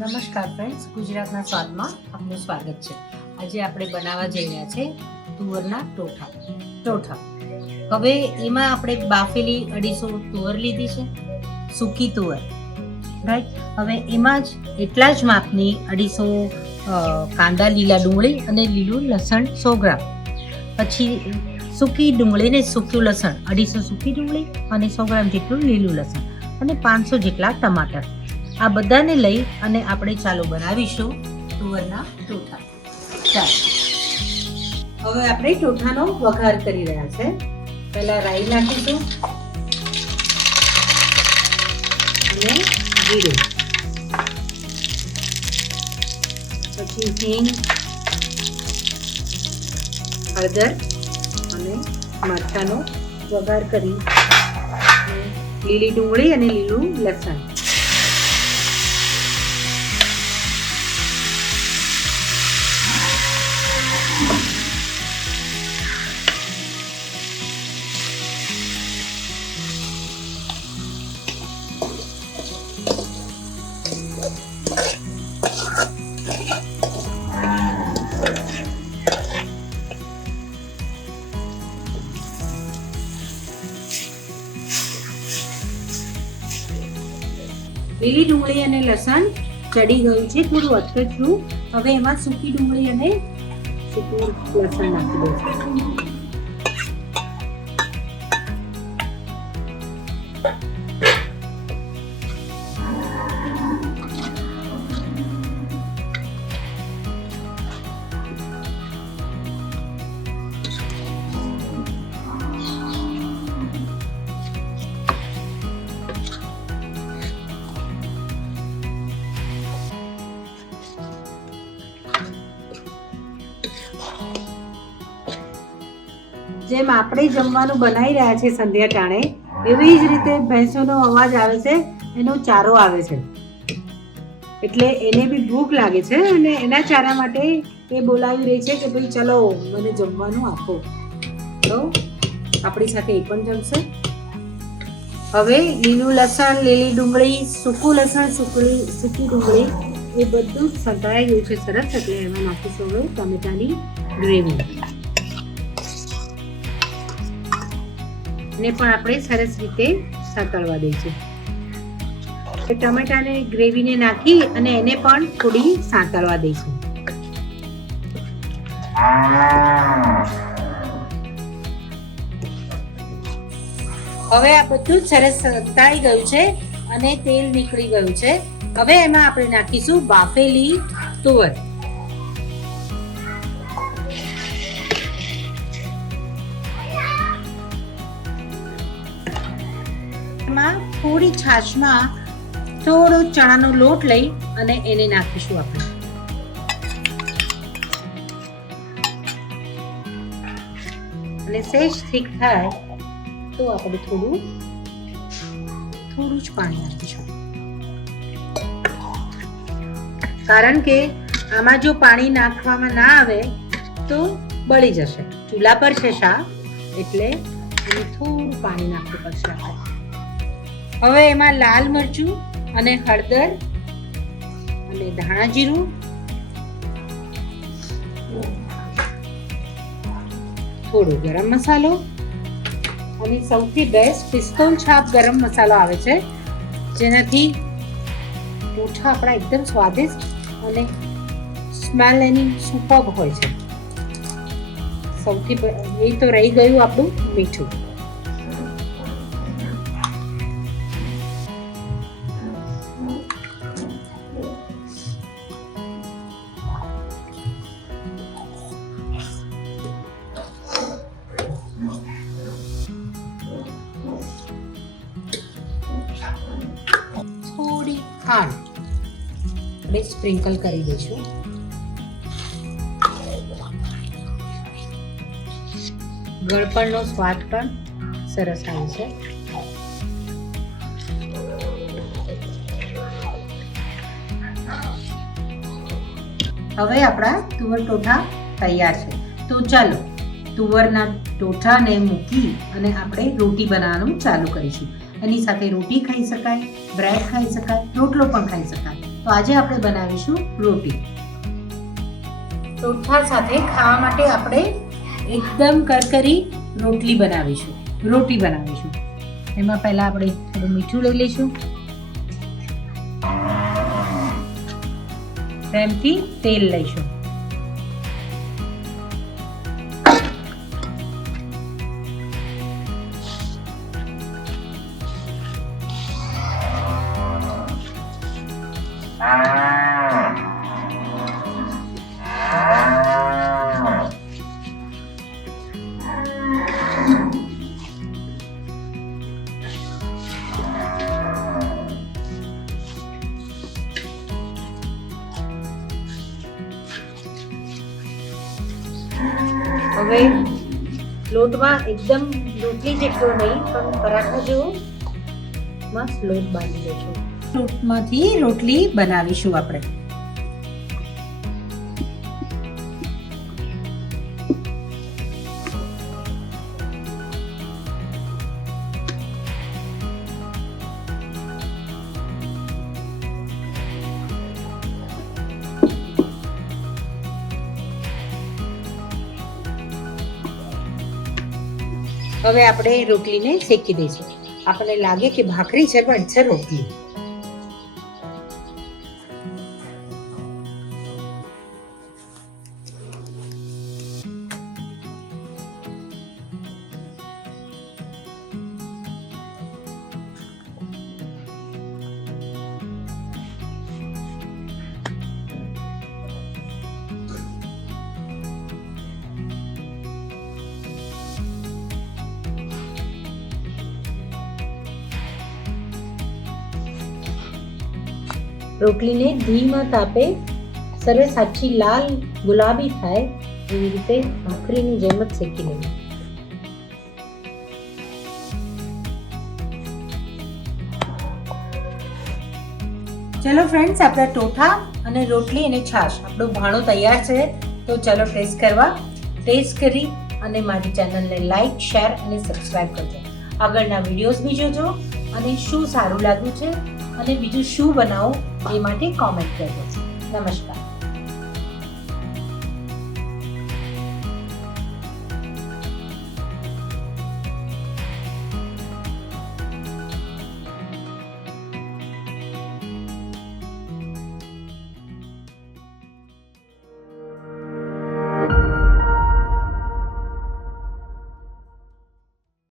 નમસ્કાર ફ્રેન્ડ્સ, ગુજરાતના સ્વાદમાં આપનું સ્વાગત છે. આજે આપણે બનાવવા જઈ રહ્યા છે તુવરના ટોઠા. હવે એમાં આપણે બાફેલી 250 તુવર લીધી છે, સૂકી તુવર, રાઈટ. હવે એમાં જ એટલા જ માપની 250 કાંદા, લીલા ડુંગળી અને લીલું લસણ 100 ગ્રામ. પછી સૂકી ડુંગળી ને સૂકું લસણ 250 સૂકી ડુંગળી અને 100 ગ્રામ જેટલું લીલું લસણ અને 500 જેટલા ટમાટર. આ બધાને લઈ અને આપણે ચાલો બનાવીશું તુવરના ટોઠા. ચાલો, હવે આપણે ટોઠાનો વઘાર કરી રહ્યા છે. પહેલા રાઈ નાખીશું અને જીરું, પછી હિંગ, હળદર અને મરચાંનો વઘાર કરી લીલી ડુંગળી અને લીલું લસણ. લીલી ડુંગળી અને લસણ ચડી ગયું છે, થોડું અટકશું. હવે એમાં સૂકી ડુંગળી અને સૂકું લસણ નાખી દઈશું. જેમ આપણે જમવાનું બનાવી રહ્યા છે સંધ્યા ટાણે, એવી જ રીતે ભેંસોનો અવાજ આવે છે, એનો ચારો આવે છે, એટલે એને બી ભૂખ લાગે છે અને એના ચારા માટે એ બોલાવી રહી છે કે ભાઈ ચલો મને જમવાનું આપો. તો આપણી સાથે એ પણ જમશે. હવે લીલું લસણ, લીલી ડુંગળી, સૂકું લસણ, સૂકી ડુંગળી એ બધું સંતળાઈ ગયું છે સરસ. એટલે એમાં નાખીશું હવે ટમેટાની ગ્રેવી ને પણ આપણે સરસ રીતે સાતળવા દઈશું. ટમેટાને ગ્રેવીને નાખી અને એને પણ થોડી સાતળવા દઈશું. હવે આ બધું સરસ સાતળાઈ ગયું છે અને તેલ નીકળી ગયું છે. હવે એમાં આપણે નાખીશું બાફેલી તુવર. થોડી છાશમાં થોડો ચણાનો લોટ લઈ અને એને નાખીશું આપણે. અને સહેજ ઠીક થાય તો આપણે થોડું જ પાણી નાખીશું, કારણ કે આમાં જો પાણી નાખવામાં ના આવે તો બળી જશે. ચૂલા પર છે શાક, એટલે થોડું પાણી નાખવું પડશે આપણે. હવે એમાં લાલ મરચું અને હળદર અને ધાણા જીરું, થોડો ગરમ મસાલો અને સૌથી બેસ્ટ પિસ્તોલ છાપ ગરમ મસાલો આવે છે, જેનાથી ટોઠા આપણા એકદમ સ્વાદિષ્ટ અને સ્મેલ એની સુપર્બ હોય છે. સૌથી એ તો રહી ગયું આપણું મીઠું. થોડી ખાંડ આપણે સ્પ્રિંકલ કરી દઈશું. ગળપણનો સ્વાદ પણ સરસ આવે છે. હવે આપણા તુવર ટોઠા તૈયાર છે. તો ચાલો તુવરના ટોઠાને મૂકી અને આપણે રોટી બનાવવાનું ચાલુ કરીશું. એની સાથે રોટી ખાઈ શકાય, બ્રેડ ખાઈ શકાય, રોટલો પણ ખાઈ શકાય. તો આજે આપણે બનાવીશું રોટી. ટોઠા સાથે ખાવા માટે આપણે એકદમ કરકરી રોટી બનાવીશું. એમાં પહેલા આપણે થોડું મીઠું લઈ લઈશું. પ્રેમથી તેલ લઈશું. હવે લોટમાં એકદમ રોટલી જેટલો નહીં પણ પરાઠા જેવો મસ્ત લોટ બાંધી લઈશું. લોટમાંથી રોટલી બનાવીશું આપણે. હવે આપણે રોટલીને શેકી દઈશું. આપણને લાગે કે ભાખરી છે પણ છે રોટલી. રોટલીને ધીમા તાપે સરસ આછી લાલ ગુલાબી થાય એવી રીતે ભાખરીની જેમ જ શેકી લેવી. ચલો ફ્રેન્ડ્સ, આપણા ટોઠા અને રોટલી અને છાશ આપણો ભાણો તૈયાર છે. તો ચલો ટેસ્ટ કરી અને મારી ચેનલને લાઈક, શેર અને સબસ્ક્રાઇબ કરજો. આગળના વિડીયોઝ બી જોજો અને શું સારું લાગ્યું છે અને બીજું શું બનાવો એ માટે કોમેન્ટ કરજો. નમસ્કાર.